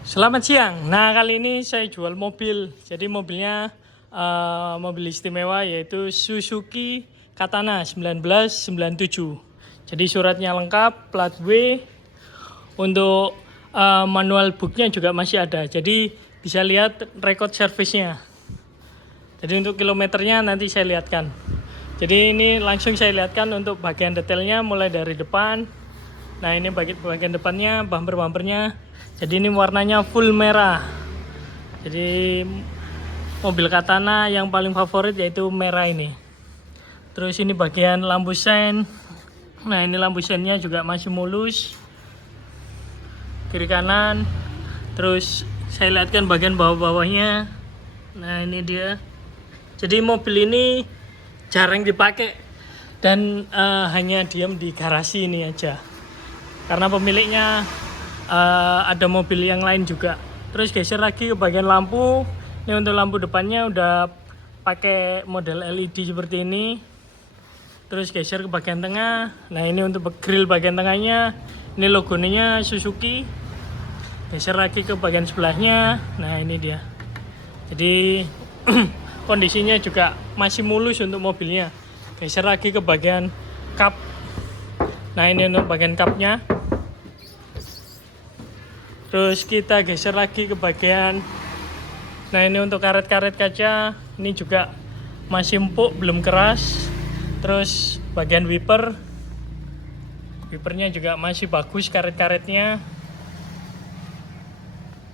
Selamat siang. Nah, kali ini saya jual mobil. Jadi mobilnya mobil istimewa yaitu Suzuki Katana 1997. Jadi suratnya lengkap, plat W. Untuk manual booknya juga masih ada. Jadi bisa lihat record servisnya. Jadi untuk kilometernya nanti saya lihatkan. Jadi ini langsung saya lihatkan untuk bagian detailnya mulai dari depan. Nah, ini bagian depannya, bumpernya. Jadi ini warnanya full merah. Jadi mobil Katana yang paling favorit yaitu merah ini. Terus ini bagian lampu sen. Nah, ini lampu sennya juga masih mulus. Kiri kanan. Terus saya lihatkan bagian bawah-bawahnya. Nah, ini dia. Jadi mobil ini jarang dipakai dan hanya diam di garasi ini aja. Karena pemiliknya ada mobil yang lain juga. Terus geser lagi ke bagian lampu. Ini untuk lampu depannya udah pakai model LED seperti ini. Terus geser ke bagian tengah. Nah, ini untuk grill bagian tengahnya. Ini logonya Suzuki. Geser lagi ke bagian sebelahnya. Nah, ini dia. Jadi kondisinya juga masih mulus untuk mobilnya. Geser lagi ke bagian kap. Nah, ini untuk bagian kapnya. Terus kita geser lagi ke bagian. Nah, ini untuk karet-karet kaca. Ini juga masih empuk, belum keras. Terus bagian wipernya juga masih bagus karet-karetnya.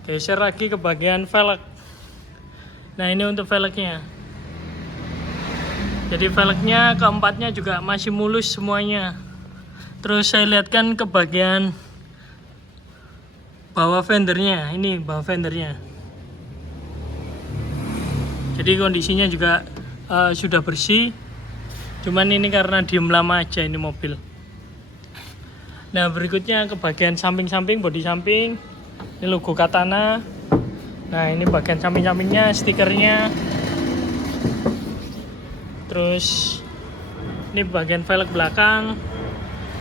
Geser lagi ke bagian velg. Nah, ini untuk velgnya. Jadi velgnya keempatnya juga masih mulus semuanya. Terus saya lihatkan ke bagian bawah fendernya. Ini bawah fendernya. Jadi kondisinya juga sudah bersih. Cuman ini karena diem lama aja ini mobil. Nah, berikutnya ke bagian samping-samping, bodi samping. Ini logo Katana. Nah, ini bagian samping-sampingnya, stikernya. Terus ini bagian velg belakang.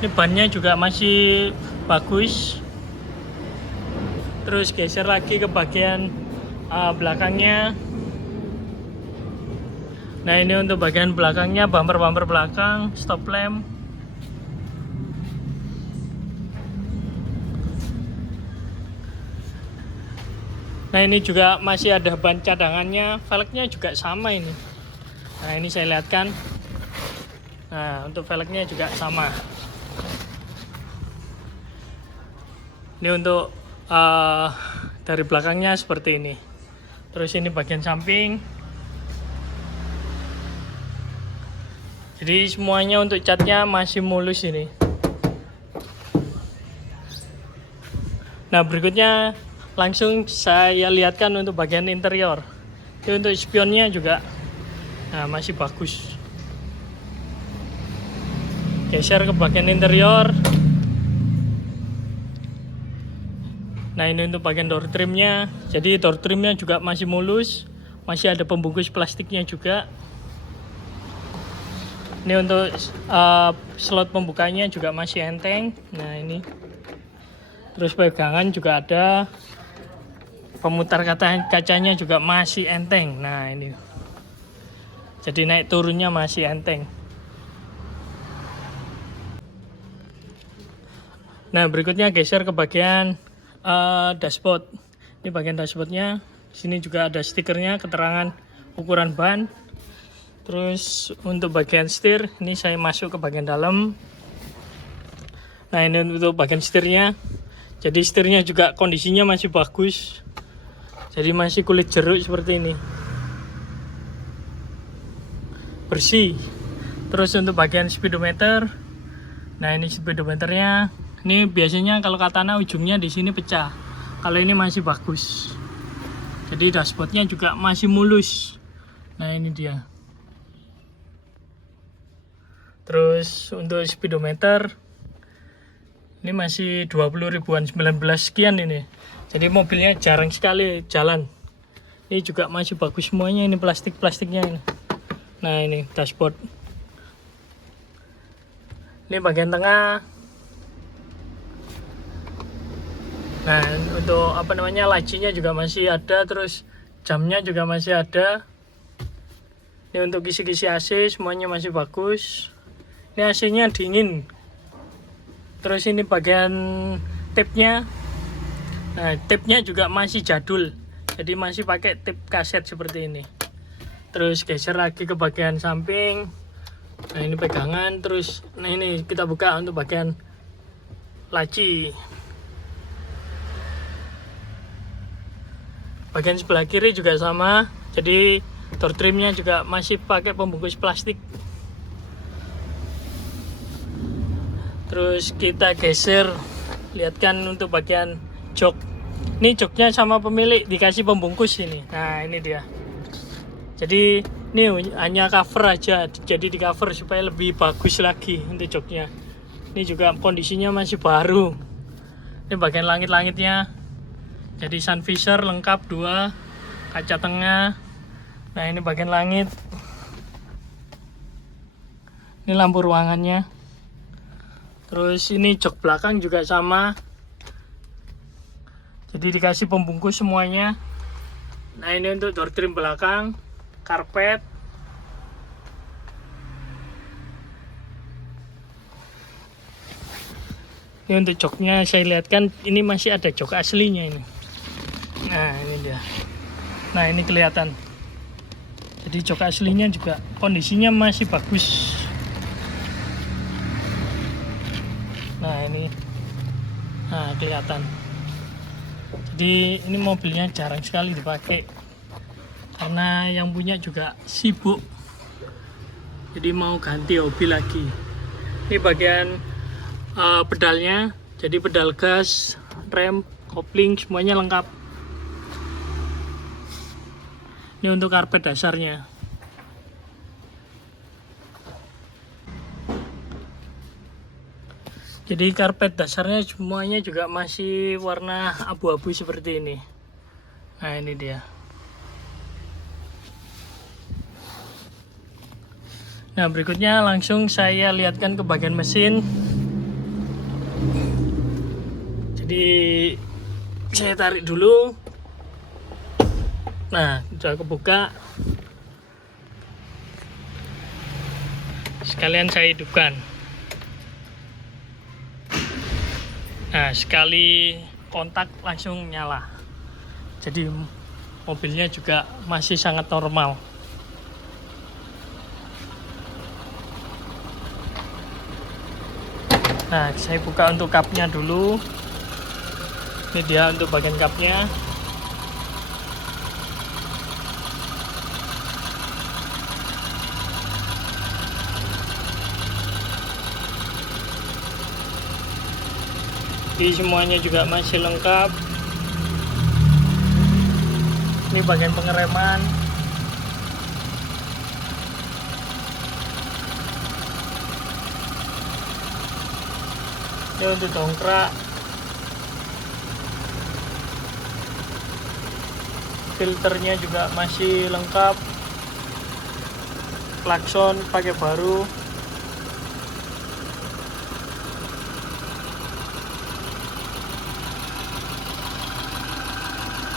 Ini bannya juga masih bagus. Terus geser lagi ke bagian belakangnya. Nah, ini untuk bagian belakangnya, bumper belakang, stop lamp. Nah, ini juga masih ada ban cadangannya, velgnya juga sama ini. Nah, ini saya lihatkan. Nah, untuk velgnya juga sama. Ini untuk dari belakangnya seperti ini. Terus ini bagian samping. Jadi semuanya untuk catnya masih mulus ini. Nah, berikutnya langsung saya lihatkan untuk bagian interior. Ini untuk spionnya juga masih bagus. Geser ke bagian interior. Nah, ini untuk bagian door trimnya. Jadi door trimnya juga masih mulus. Masih ada pembungkus plastiknya juga. Ini untuk slot pembukanya juga masih enteng. Nah, ini. Terus pegangan juga ada. Pemutar kacanya juga masih enteng. Nah, ini. Jadi naik turunnya masih enteng. Nah, berikutnya geser ke bagian dashboard. Ini bagian dashboardnya. Sini juga ada stikernya, keterangan ukuran ban. Terus untuk bagian setir, ini saya masuk ke bagian dalam. Nah, ini untuk bagian setirnya. Jadi setirnya juga kondisinya masih bagus. Jadi masih kulit jeruk seperti ini. Bersih. Terus untuk bagian speedometer. Nah, ini speedometernya. Ini biasanya kalau Katana ujungnya di sini pecah. Kalau ini masih bagus. Jadi dashboardnya juga masih mulus. Nah, ini dia. Terus untuk speedometer ini masih 20 ribuan, 19 sekian ini. Jadi mobilnya jarang sekali jalan. Ini juga masih bagus semuanya, ini plastiknya ini. Nah, ini dashboard. Ini bagian tengah. Nah, untuk apa namanya, lacinya juga masih ada, terus jamnya juga masih ada. Ini untuk kisi-kisi AC semuanya masih bagus. Ini AC-nya dingin. Terus ini bagian tape-nya. Nah, tape-nya juga masih jadul. Jadi masih pakai tape kaset seperti ini. Terus geser lagi ke bagian samping. Nah, ini pegangan. Terus nah ini kita buka untuk bagian laci. Bagian sebelah kiri juga sama, jadi door trimnya juga masih pakai pembungkus plastik. Terus kita geser, lihatkan untuk bagian jok. Ini joknya sama pemilik dikasih pembungkus ini. Nah, ini dia. Jadi ini hanya cover aja, jadi di cover supaya lebih bagus lagi untuk joknya. Ini juga kondisinya masih baru. Ini bagian langit-langitnya. Jadi sun visor lengkap 2, kaca tengah. Nah, ini bagian langit. Ini lampu ruangannya. Terus ini jok belakang juga sama. Jadi dikasih pembungkus semuanya. Nah, ini untuk door trim belakang, karpet. Ini untuk joknya saya lihatkan, ini masih ada jok aslinya ini. Nah, ini dia. Nah, ini kelihatan. Jadi jok aslinya juga kondisinya masih bagus. Nah, ini. Nah, kelihatan. Jadi ini mobilnya jarang sekali dipakai. Karena yang punya juga sibuk. Jadi mau ganti hobi lagi. Ini bagian pedalnya. Jadi pedal gas, rem, kopling semuanya lengkap. Ini untuk karpet dasarnya. Jadi karpet dasarnya semuanya juga masih warna abu-abu seperti ini. Nah, ini dia. Nah, berikutnya langsung saya lihatkan ke bagian mesin. Jadi saya tarik dulu. Nah, sudah kebuka. Sekalian saya hidupkan. Nah, sekali kontak langsung nyala. Jadi mobilnya juga masih sangat normal. Nah, saya buka untuk kapnya dulu. Ini dia untuk bagian kapnya. Jadi semuanya juga masih lengkap. Ini bagian pengereman. Ini untuk dongkrak. Filternya juga masih lengkap. Klakson pakai baru.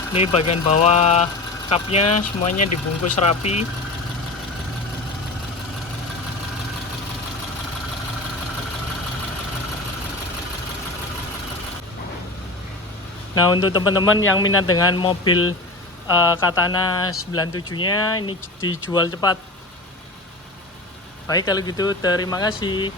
Ini bagian bawah kapnya semuanya dibungkus rapi. Nah, untuk teman-teman yang minat dengan mobil Katana 97-nya, ini dijual cepat. Baik, kalau gitu terima kasih.